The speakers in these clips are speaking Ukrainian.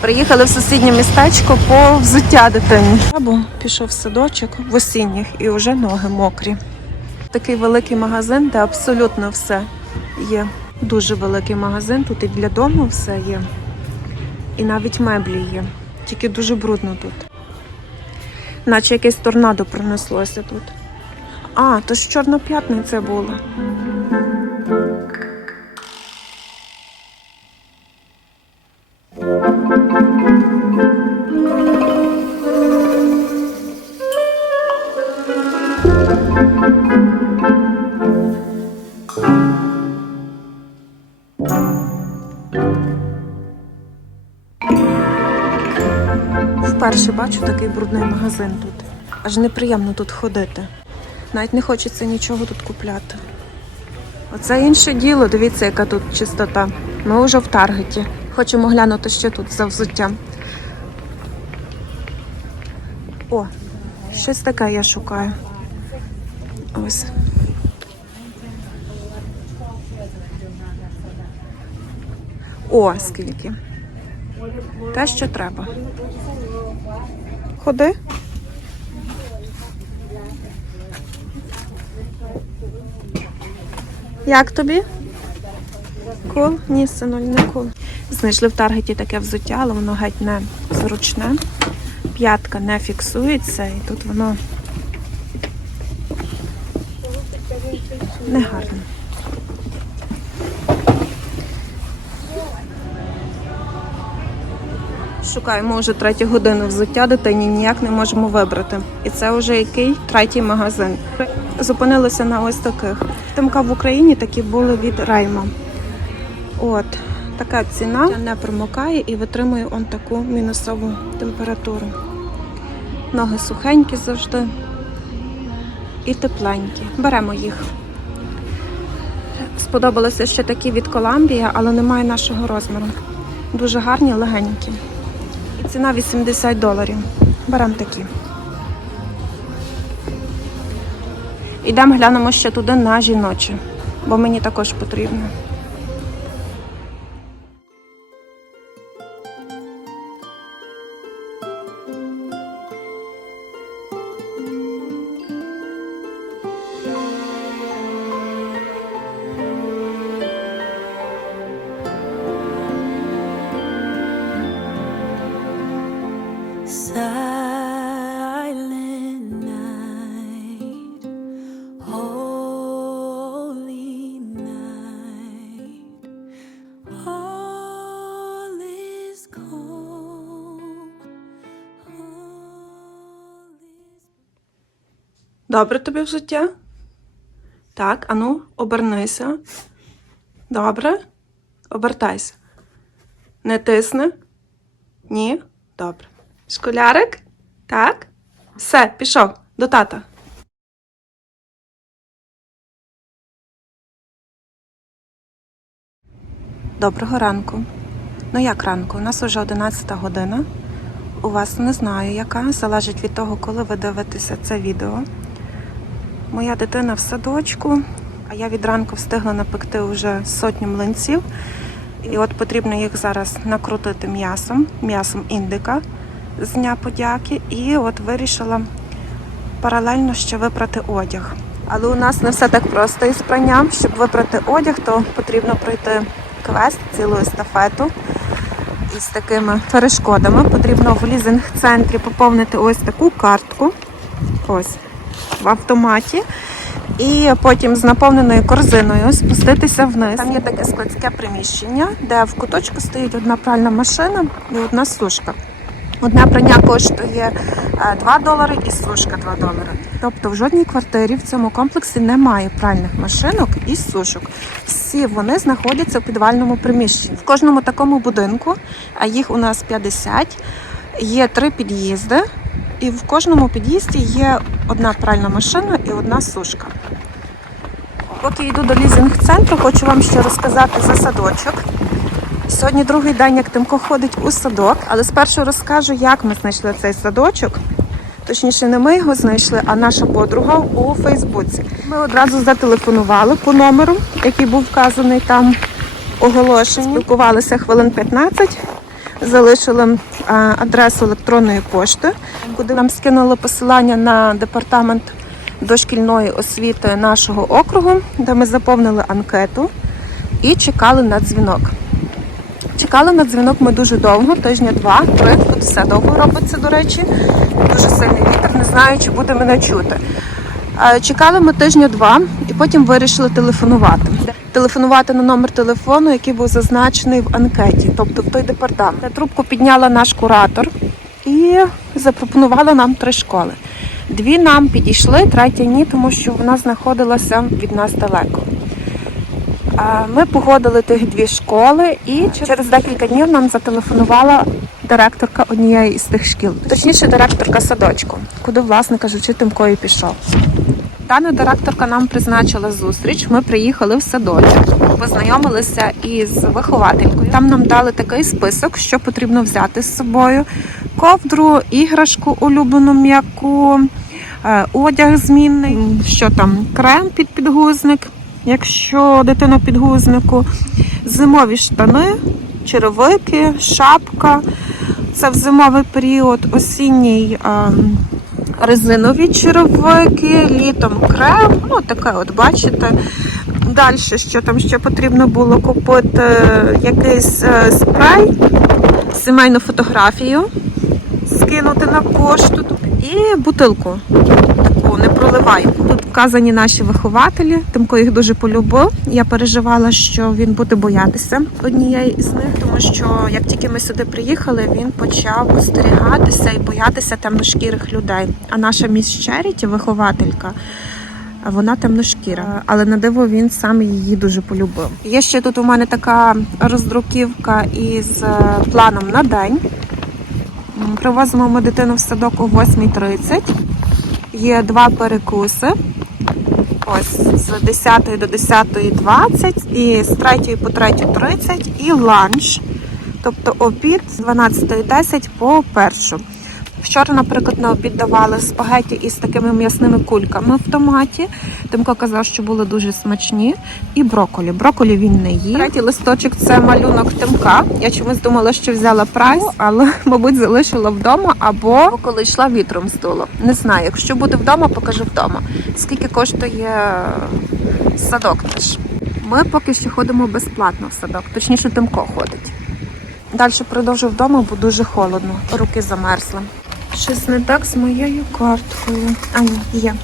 Приїхали в сусіднє містечко по взуття дитині. Або пішов в садочок в осінніх і вже ноги мокрі. Такий великий магазин, де абсолютно все є. Дуже великий магазин, тут і для дому все є. І навіть меблі є. Тільки дуже брудно тут. Наче якесь торнадо пронеслося тут. А, то ж Чорна п'ятниця була. Вперше бачу такий брудний магазин тут. Аж неприємно тут ходити. Навіть не хочеться нічого тут купляти. Оце інше діло, дивіться, яка тут чистота. Ми вже в Таргеті. Хочемо глянути, що тут за взуття. О, щось таке я шукаю. Ось. О, скільки. Те, що треба. Ходи. Як тобі? Кул? Ні, синуль, не кул. Знайшли в таргеті таке взуття, але воно геть не зручне. П'ятка не фіксується і тут воно не Шукаємо вже третю годину взуття дитині, ніяк не можемо вибрати. І це вже який третій магазин. Зупинилися на ось таких. Тимка в Україні такі були від Рейма. От така ціна не промокає і витримує он таку мінусову температуру. Ноги сухенькі завжди і тепленькі. Беремо їх. Сподобалися ще такі від Коламбія, але немає нашого розміру. Дуже гарні, легенькі. Ціна 80 доларів. Беремо такі. Ідемо глянемо ще туди на жіночі, бо мені також потрібно. Добре тобі взуття? Так, ану, обернися. Добре? Обертайся. Не тисни? Ні? Добре. Школярик? Так? Все, пішов до тата. Доброго ранку. Ну як ранку? У нас вже 11 година. У вас не знаю яка, залежить від того, коли ви дивитеся це відео. Моя дитина в садочку, а я від ранку встигла напекти вже сотню млинців. І от потрібно їх зараз накрутити м'ясом, м'ясом індика з Дня подяки. І от вирішила паралельно ще випрати одяг. Але у нас не все так просто із пранням. Щоб випрати одяг, то потрібно пройти квест, цілу естафету із такими перешкодами. Потрібно в лізинг-центрі поповнити ось таку картку. Ось в автоматі. І потім з наповненою корзиною спуститися вниз. Там є таке складське приміщення, де в куточку стоїть одна пральна машина і одна сушка. Одне прання коштує е, 2 долари і сушка 2 долари. Тобто в жодній квартирі в цьому комплексі немає пральних машинок і сушок. Всі вони знаходяться в підвальному приміщенні. В кожному такому будинку, а їх у нас 50, є три під'їзди, і в кожному під'їзді є одна пральна машина і одна сушка. Поки йду до лізинг-центру, хочу вам ще розказати за садочок. Сьогодні другий день, як Тимко ходить у садок, але спершу розкажу, як ми знайшли цей садочок. Точніше, не ми його знайшли, а наша подруга у Фейсбуці. Ми одразу зателефонували по номеру, який був вказаний там оголошенні. Спілкувалися хвилин 15. залишили адресу електронної пошти, куди нам скинули посилання на департамент дошкільної освіти нашого округу, де ми заповнили анкету і чекали на дзвінок. Чекали на дзвінок ми дуже довго, тижня два, три. Тут все довго робиться, до речі. Дуже сильний вітер, не знаю, чи буде мене чути. Е, Чекали ми тижня два і потім вирішили телефонувати. Телефонувати на номер телефону, який був зазначений в анкеті, тобто в той департамент. Трубку підняла наш куратор і запропонувала нам три школи. Дві нам підійшли, третя ні, тому що вона знаходилася від нас далеко. Ми погодили тих дві школи, і через декілька днів нам зателефонувала директорка однієї із тих шкіл, точніше, директорка садочку, куди, власне кажучи, Тимко пішов. Дана директорка нам призначила зустріч. Ми приїхали в садочок, познайомилися із вихователькою. Там нам дали такий список, що потрібно взяти з собою: ковдру, іграшку улюблену м'яку, е, одяг змінний, що там, крем під підгузник, якщо дитина в підгузнику, зимові штани, черевики, шапка. Це в зимовий період, осінній. ем, резинові черевики, літом крем, ну таке, от бачите. Далі, що там ще потрібно було купити якийсь е, спрей, сімейну фотографію, скинути на пошту і бутилку таку непроливайку. Тут вказані наші вихователі. Тимко їх дуже полюбив. Я переживала, що він буде боятися однієї із них, тому що як тільки ми сюди приїхали, він почав остерігатися і боятися темношкірих людей. А наша міс Черіті, вихователька. Вона темношкіра, але на диво він сам її дуже полюбив. Є ще тут у мене така роздруківка із е, планом на день. Привозимо ми дитину в садок о 8.30. Є два перекуси. Ось з 10 до 10.20 і з 3 по 3.30 і ланч. Тобто обід з 12.10 по першу. Вчора, наприклад, на обід давали спагеті із такими м'ясними кульками в томаті. Тимко казав, що були дуже смачні. І броколі. Броколі він не їв. Третій листочок це малюнок Тимка. Я чомусь думала, що взяла прайс, але, мабуть, залишила вдома або коли йшла вітром здуло. Не знаю. Якщо буде вдома, покажу вдома. Скільки коштує садок наш. Ми поки що ходимо безплатно в садок, точніше, Тимко ходить. Далі продовжу вдома, бо дуже холодно. Руки замерзли. Щось не так з моєю карткою. А ні, є.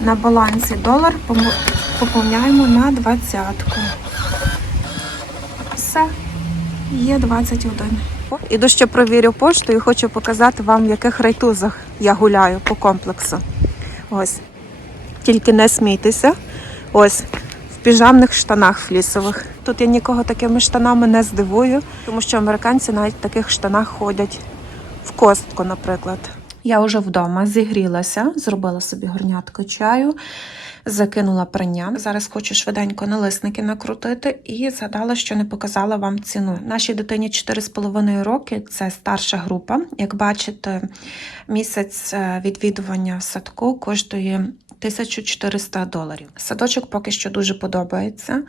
На балансі долар поповняємо на двадцятку. Все, є 21. Іду ще провірю пошту і хочу показати вам, в яких райтузах я гуляю по комплексу. Ось. Тільки не смійтеся. Ось. В піжамних штанах флісових. Тут я нікого такими штанами не здивую, тому що американці навіть в таких штанах ходять в костку, наприклад. Я вже вдома зігрілася, зробила собі горнятко чаю, закинула прання. Зараз хочу швиденько налисники накрутити і згадала, що не показала вам ціну. Нашій дитині 4,5 роки це старша група. Як бачите, місяць е, відвідування в садку коштує 1400 доларів. Садочок поки що дуже подобається.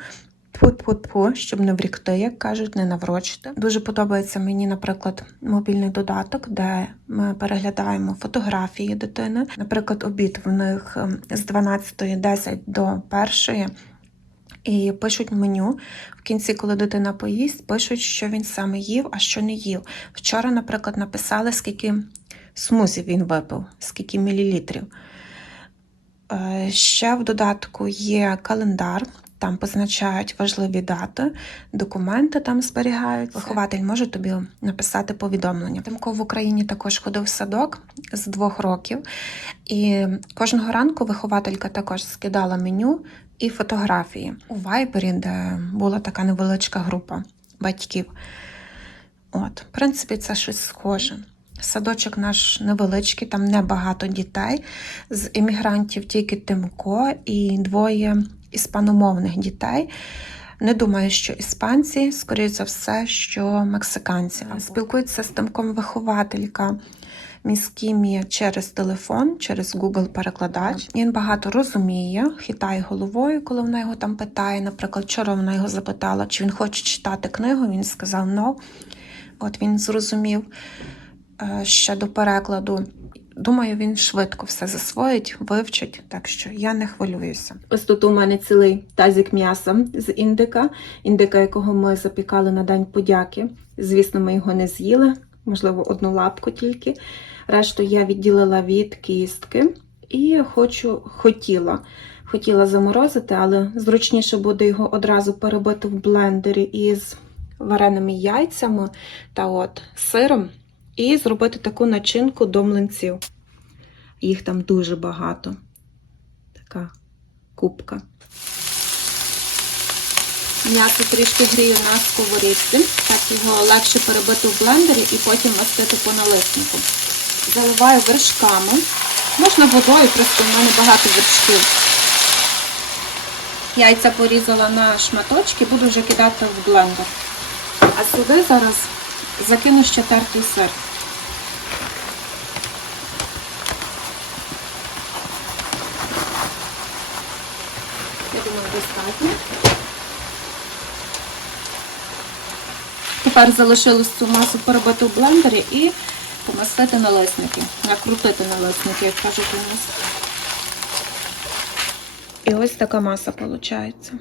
Тьфу-тьфу-тьфу, щоб не врікти, як кажуть, не наврочити. Дуже подобається мені, наприклад, мобільний додаток, де ми переглядаємо фотографії дитини. Наприклад, обід в них ем, з 12.10 до 1. І пишуть меню. В кінці, коли дитина поїсть, пишуть, що він саме їв, а що не їв. Вчора, наприклад, написали, скільки смузів він випив, скільки мілілітрів. Е, Ще в додатку є календар, там позначають важливі дати, документи там зберігають. Вихователь може тобі написати повідомлення. Тимко в Україні також ходив в садок з двох років, і кожного ранку вихователька також скидала меню і фотографії у Вайбері, де була така невеличка група батьків. От, в принципі, це щось схоже. Садочок наш невеличкий, там небагато дітей. З іммігрантів тільки Тимко і двоє іспаномовних дітей. Не думаю, що іспанці, скоріш за все, що мексиканці. Спілкуються з Тимком вихователька міськімі через телефон, через Google перекладач. Він багато розуміє, хитає головою, коли вона його там питає. Наприклад, вчора вона його запитала, чи він хоче читати книгу. Він сказав no. От він зрозумів е, ще до перекладу. Думаю, він швидко все засвоїть, вивчить, так що я не хвилююся. Ось тут у мене цілий тазик м'яса з індика, індика, якого ми запікали на День подяки. Звісно, ми його не з'їли, можливо, одну лапку тільки. Решту я відділила від кістки і хочу, хотіла, хотіла заморозити, але зручніше буде його одразу перебити в блендері із вареними яйцями та от сиром. І зробити таку начинку до млинців. Їх там дуже багато. Така кубка. М'ясо трішки грію на сковорідці, так його легше перебити в блендері і потім мастити по налиснику. Заливаю вершками. Можна водою, просто в мене багато вершків. Яйця порізала на шматочки, буду вже кидати в блендер. А сюди зараз закину ще тертий сир. Я думаю, достатньо. Тепер залишилось цю масу перебити в блендері і помастити налисники, накрутити налисники, як кажуть у нас. І ось така маса виходить.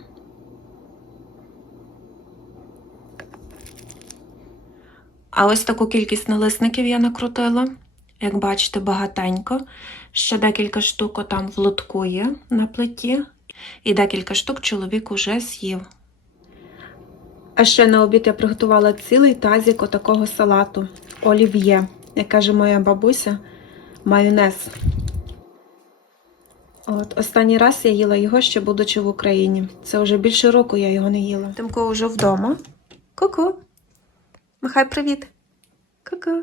А ось таку кількість налисників я накрутила. Як бачите, багатенько. Ще декілька штук там в є на плиті. І декілька штук чоловік уже з'їв. А ще на обід я приготувала цілий тазик отакого салату олів'є, як каже моя бабуся, майонез. От, останній раз я їла його ще будучи в Україні. Це вже більше року я його не їла. Тимко вже вдома. Ку-ку. Михай, привіт. Ку-ку.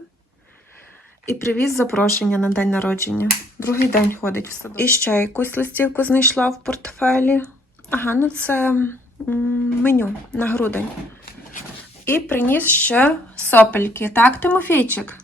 І привіз запрошення на день народження. Другий день ходить в садок. І ще якусь листівку знайшла в портфелі. Ага, ну це меню на грудень. І приніс ще сопельки. Так, Тимофійчик?